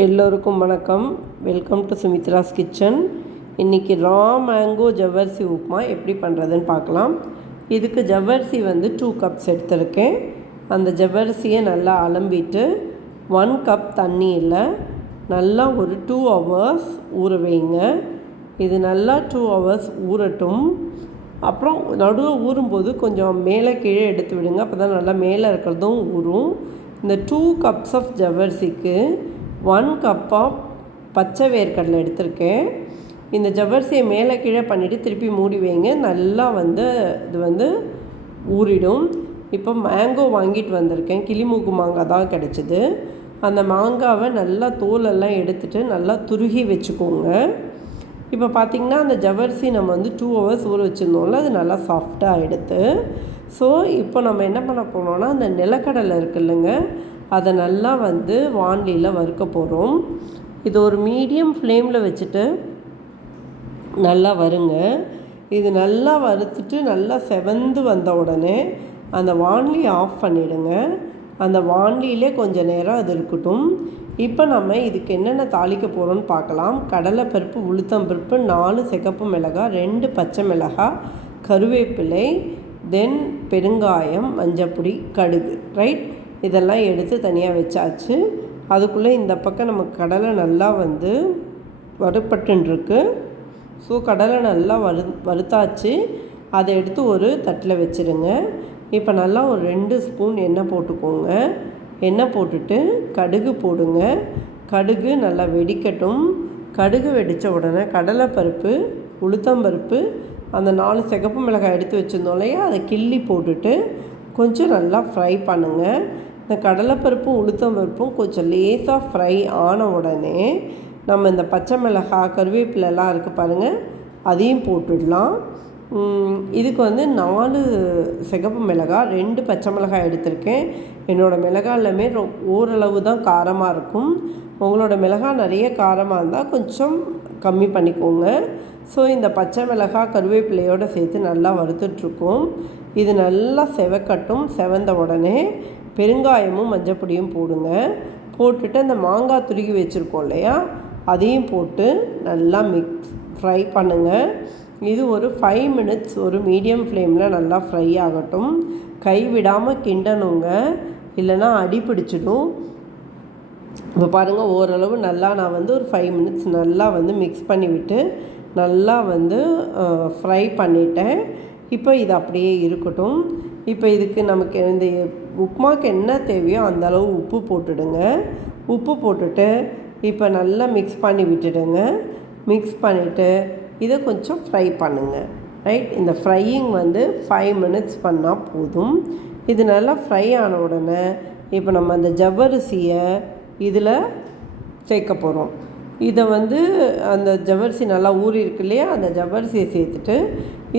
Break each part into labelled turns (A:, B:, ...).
A: எல்லோருக்கும் வணக்கம். Welcome to Sumitra's kitchen இன்றைக்கி ரா மேங்கோ ஜவ்வரிசி உப்புமா எப்படி பண்ணுறதுன்னு பார்க்கலாம். இதுக்கு ஜவ்வரிசி வந்து டூ கப்ஸ் எடுத்திருக்கேன். அந்த ஜவ்வரிசியை நல்லா அலம்பிட்டு ஒன் கப் தண்ணியில் நல்லா ஒரு டூ ஹவர்ஸ் ஊற வைங்க. இது நல்லா டூ ஹவர்ஸ் ஊறட்டும். அப்புறம் நடுவில் ஊறும்போது கொஞ்சம் மேலே கீழே எடுத்து விடுங்க. அப்போ தான் நல்லா மேலே இருக்கிறதும் ஊறும். இந்த டூ கப்ஸ் ஆஃப் ஜவ்வரிசிக்கு ஒன் கப் ஆஃப் பச்சை வேர்க்கடலை எடுத்திருக்கேன். இந்த ஜவ்வரிசியை மேலே கீழே பண்ணிவிட்டு திருப்பி மூடி வைங்க. நல்லா வந்து இது வந்து ஊறிடும். இப்போ மேங்கோ வாங்கிட்டு வந்திருக்கேன். கிளிமூக்கு மாங்காய் தான் கிடச்சிது. அந்த மாங்காவை நல்லா தோலெல்லாம் எடுத்துகிட்டு நல்லா துருகி வச்சுக்கோங்க. இப்போ பார்த்திங்கன்னா அந்த ஜவ்வரிசி நம்ம வந்து டூ ஹவர்ஸ் ஊற வச்சுருந்தோம்ல அது நல்லா சாஃப்டாக எடுத்து. ஸோ இப்போ நம்ம என்ன பண்ண போனோம்னா அந்த நிலக்கடலை இருக்குல்லங்க அதை நல்லா வந்து வான்லியில் வறுக்க போகிறோம் இது ஒரு மீடியம் ஃப்ளேமில் வச்சுட்டு நல்லா வருங்க. இது நல்லா வறுத்துட்டு நல்லா செவந்து வந்த உடனே அந்த வான்லியை ஆஃப் பண்ணிவிடுங்க அந்த வான்லியிலே கொஞ்சம் நேரம் அது இருக்கட்டும். இப்போ நம்ம இதுக்கு என்னென்ன தாளிக்க போகிறோம்னு பார்க்கலாம். கடலைப்பருப்பு உளுத்தம்பருப்பு நாலு சிகப்பு மிளகாய் ரெண்டு பச்சை மிளகாய் கருவேப்பிலை தென் பெருங்காயம் மஞ்சப்பொடி கடுகு. ரைட் இதெல்லாம் எடுத்து தனியாக வச்சாச்சு. அதுக்குள்ளே இந்த பக்கம் நம்ம கடலை நல்லா வந்து வறுப்பட்டுருக்கு ஸோ கடலை நல்லா வறு வறுத்தாச்சு. அதை எடுத்து ஒரு தட்டில் வச்சுருங்க. இப்போ நல்லா ஒரு ரெண்டு ஸ்பூன் எண்ணெய் போட்டுக்கோங்க. எண்ணெய் போட்டுட்டு கடுகு போடுங்க. கடுகு நல்லா வெடிக்கட்டும். கடுகு வெடித்த உடனே கடலைப்பருப்பு உளுத்தம்பருப்பு அந்த நாலு சிகப்பு மிளகாய் எடுத்து வச்சுருந்தோம் இல்லையா? அதை கிள்ளி போட்டுட்டு கொஞ்சம் நல்லா ஃப்ரை பண்ணுங்கள் இந்த கடலைப்பருப்பும் உளுத்தம் பருப்பும் கொஞ்சம் லேசாக ஃப்ரை ஆன உடனே நம்ம இந்த பச்சை மிளகாய் கருவேப்பிலெல்லாம் இருக்குது பாருங்கள் அதையும் போட்டுடலாம். இதுக்கு வந்து நாலு சிகப்பு மிளகாய் ரெண்டு பச்சை மிளகாய் எடுத்திருக்கேன். என்னோடய மிளகாய் எல்லாமே ஓரளவு தான் காரமாக இருக்கும். உங்களோட மிளகாய் நிறைய காரமாக இருந்தால் கொஞ்சம் கம்மி பண்ணிக்கோங்க. ஸோ இந்த பச்சை மிளகாய் கருவேப்பிலையோடு சேர்த்து நல்லா வறுத்துட்ருக்கோம். இது நல்லா செவக்கட்டும் செவந்த உடனே பெருங்காயமும் மஞ்சப்பொடியும் போடுங்க. போட்டுட்டு அந்த மாங்காய் துருகி வச்சுருக்கோம் இல்லையா? அதையும் போட்டு நல்லா மிக்ஸ் ஃப்ரை பண்ணுங்கள் இது ஒரு ஃபைவ் மினிட்ஸ் ஒரு மீடியம் ஃப்ளேமில் நல்லா ஃப்ரை ஆகட்டும். கை விடாமல் கிண்டணுங்க. இல்லைன்னா அடி பிடிச்சிடும். இப்போ பாருங்கள் ஓரளவு நல்லா நான் வந்து ஒரு ஃபைவ் மினிட்ஸ் நல்லா வந்து மிக்ஸ் பண்ணிவிட்டு நல்லா வந்து ஃப்ரை பண்ணிட்டேன். இப்போ இது அப்படியே இருக்கட்டும். இப்போ இதுக்கு நமக்கு இந்த உப்புமாவுக்கு என்ன தேவையோ அந்த அளவு உப்பு போட்டுடுங்க. உப்பு போட்டுட்டு இப்போ நல்லா மிக்ஸ் பண்ணி விட்டுடுங்க. மிக்ஸ் பண்ணிவிட்டு இதை கொஞ்சம் ஃப்ரை பண்ணுங்கள் ரைட் இந்த ஃப்ரையிங் வந்து ஃபைவ் மினிட்ஸ் பண்ணால் போதும். இது நல்லா ஃப்ரை ஆன உடனே இப்போ நம்ம அந்த ஜவ்வரிசியை இதில் சேர்க்க போகிறோம் இதை வந்து அந்த ஜவ்வரிசி நல்லா ஊறி இருக்கு இல்லையா? அந்த ஜவ்வரிசியை சேர்த்துட்டு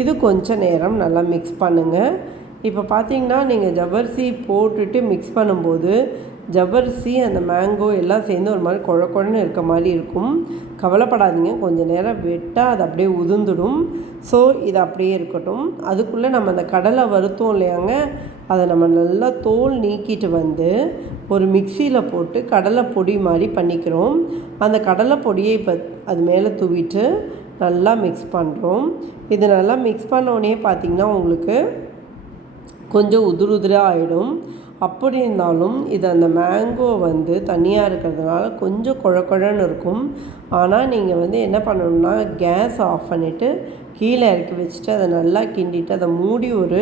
A: இது கொஞ்சம் நேரம் நல்லா மிக்ஸ் பண்ணுங்கள் இப்போ பார்த்தீங்கன்னா நீங்கள் ஜவ்வரிசி போட்டுட்டு மிக்ஸ் பண்ணும்போது ஜவ்வரிசி அந்த மேங்கோ எல்லாம் சேர்ந்து ஒரு மாதிரி குழ குழன்னு இருக்க மாதிரி இருக்கும். கவலைப்படாதீங்க. கொஞ்சம் நேரம் விட்டால் அது அப்படியே உதிர்ந்துடும். ஸோ இது அப்படியே இருக்கட்டும். அதுக்குள்ளே நம்ம அந்த கடலை வருத்தோம் இல்லையாங்க? அதை நம்ம நல்லா தோல் நீக்கிட்டு வந்து ஒரு மிக்சியில் போட்டு கடலை பொடி மாதிரி பண்ணிக்கிறோம். அந்த கடலை பொடியை இப்போ அது மேலே தூவிட்டு நல்லா மிக்ஸ் பண்ணுறோம் இது நல்லா மிக்ஸ் பண்ணோடனே பார்த்திங்கன்னா உங்களுக்கு கொஞ்சம் உதிர் உதிராக ஆகிடும் அப்படி இருந்தாலும் இது அந்த மேங்கோ வந்து தனியாக இருக்கிறதுனால கொஞ்சம் குழ குழன்னு இருக்கும். ஆனால் நீங்கள் வந்து என்ன பண்ணணும்னா கேஸ் ஆஃப் பண்ணிவிட்டு கீழே இறக்கி வச்சுட்டு அதை நல்லா கிண்டிட்டு அதை மூடி ஒரு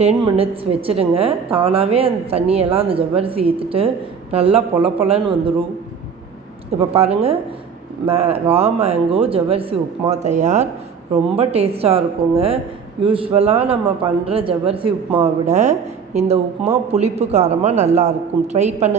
A: டென் மினிட்ஸ் வச்சுருங்க தானாகவே அந்த தண்ணியெல்லாம் அந்த ஜவ்வரிசி ஏற்றுட்டு நல்லா பொல பொலன்னு வந்துடும் இப்போ பாருங்கள் மே ரா மேங்கோ ஜவ்வரிசி உப்புமா தயார். ரொம்ப டேஸ்ட்டாக இருக்குங்க. யூஸ்வலாக நம்ம பண்ணுற ஜவ்வரிசி உப்புமாவை விட இந்த உப்புமா புளிப்பு காரமாக நல்லாயிருக்கும் ட்ரை பண்ணு